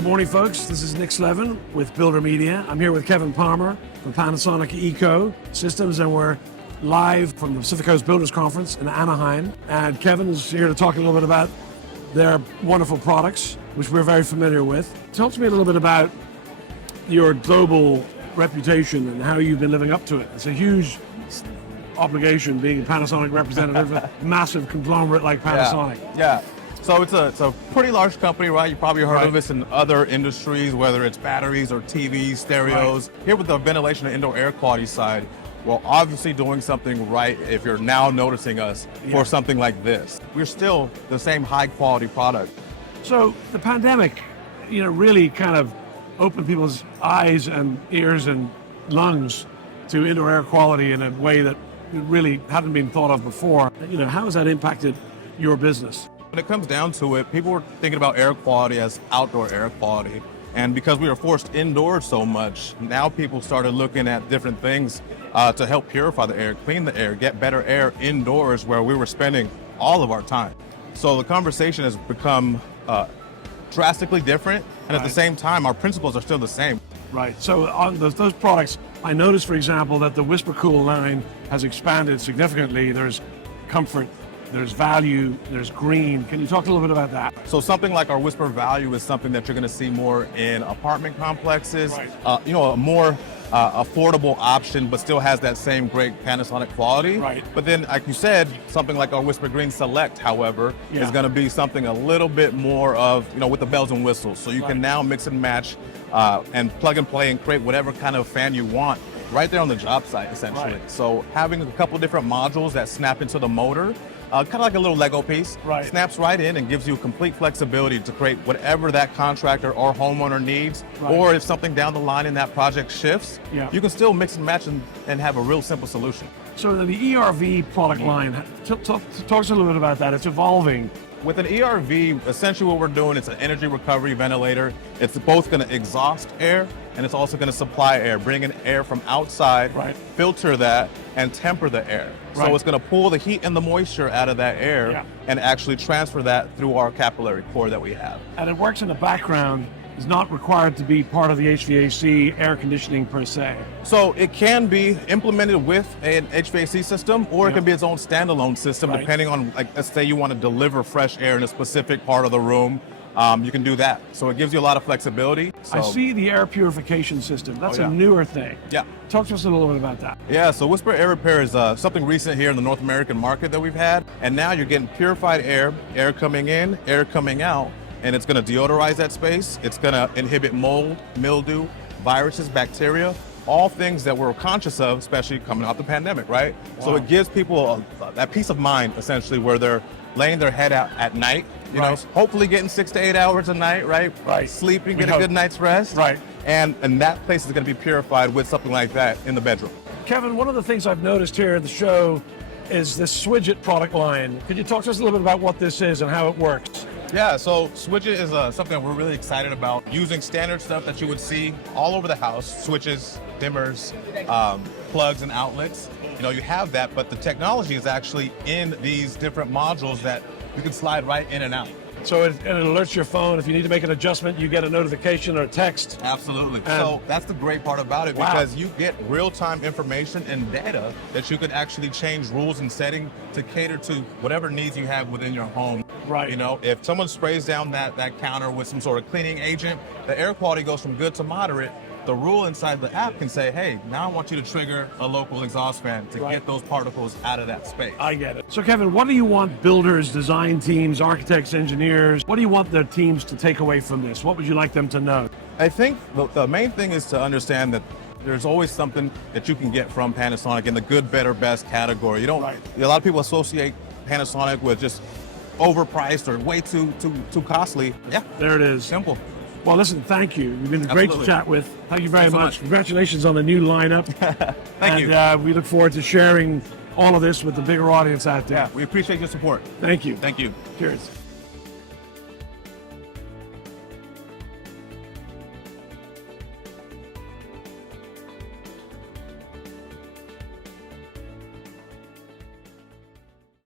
Good morning, folks. This is Nick Slevin with Builder.Media. I'm here with Kevin Palmer from Panasonic Eco Systems, and we're live from the Pacific Coast Builders Conference in Anaheim. And Kevin is here to talk a little bit about their wonderful products, which we're very familiar with. Talk to me a little bit about your global reputation and how you've been living up to it. It's a huge obligation being a Panasonic representative, a massive conglomerate like Panasonic. Yeah. So it's a pretty large company, right? You probably heard of this in other industries, whether it's batteries or TVs, stereos. Here with the ventilation and indoor air quality side, we're obviously doing something right if you're now noticing us for something like this. We're still the same high quality product. So the pandemic, really kind of opened people's eyes and ears and lungs to indoor air quality in a way that really hadn't been thought of before. How has that impacted your business? When it comes down to it, people were thinking about air quality as outdoor air quality. And because we were forced indoors so much, now people started looking at different things to help purify the air, clean the air, get better air indoors where we were spending all of our time. So the conversation has become drastically different. And at the same time, our principles are still the same. Right. So on those products, I noticed, for example, that the Whisper Cool line has expanded significantly. There's comfort, there's value, there's green. Can you talk a little bit about that? So something like our Whisper Value is something that you're going to see more in apartment complexes. Right. A more affordable option, but still has that same great Panasonic quality. Right. But then, like you said, something like our Whisper Green Select, however, is going to be something a little bit more of, with the bells and whistles. So you can now mix and match and plug and play and create whatever kind of fan you want right there on the job site, essentially. Right. So having a couple different modules that snap into the motor, kind of like a little Lego piece, snaps right in and gives you complete flexibility to create whatever that contractor or homeowner needs, or if something down the line in that project shifts, you can still mix and match and have a real simple solution. So the ERV product line, talk to us a little bit about that. It's evolving. With an ERV, essentially what we're doing, it's an energy recovery ventilator. It's both going to exhaust air and it's also going to supply air, bring in air from outside, filter that, and temper the air. So it's going to pull the heat and the moisture out of that air and actually transfer that through our capillary core that we have. And it works in the background. It's not required to be part of the HVAC air conditioning per se. So it can be implemented with an HVAC system, or it can be its own standalone system, depending on, let's say you want to deliver fresh air in a specific part of the room. You can do that. So it gives you a lot of flexibility. So, I see the air purification system. That's a newer thing. Yeah. Talk to us a little bit about that. Yeah, so Whisper Air Repair is something recent here in the North American market that we've had. And now you're getting purified air coming in, air coming out, and it's going to deodorize that space. It's going to inhibit mold, mildew, viruses, bacteria, all things that we're conscious of, especially coming out the pandemic, right? Wow. So it gives people that peace of mind, essentially, where they're laying their head out at night, hopefully getting 6 to 8 hours a night, right? Sleeping, get a good night's rest. And that place is going to be purified with something like that in the bedroom. Kevin, one of the things I've noticed here at the show is this Swidget product line. Could you talk to us a little bit about what this is and how it works? Yeah, so Swidget is something that we're really excited about, using standard stuff that you would see all over the house, switches, dimmers, plugs and outlets. You have that, but the technology is actually in these different modules that you can slide right in and out. So it alerts your phone. If you need to make an adjustment, you get a notification or a text. Absolutely. So that's the great part about it, because you get real-time information and data that you can actually change rules and setting to cater to whatever needs you have within your home. Right. If someone sprays down that counter with some sort of cleaning agent, the air quality goes from good to moderate. The rule inside the app can say, hey, now I want you to trigger a local exhaust fan to get those particles out of that space. I get it. So Kevin, what do you want builders, design teams, architects, engineers, what do you want their teams to take away from this? What would you like them to know? I think the main thing is to understand that there's always something that you can get from Panasonic in the good, better, best category. A lot of people associate Panasonic with just overpriced or way too costly. Yeah. There it is. Simple. Well, listen, thank you. You've been great to chat with. Thank you very much. Congratulations on the new lineup. Thank you. And we look forward to sharing all of this with the bigger audience out there. Yeah, we appreciate your support. Thank you. Thank you. Cheers.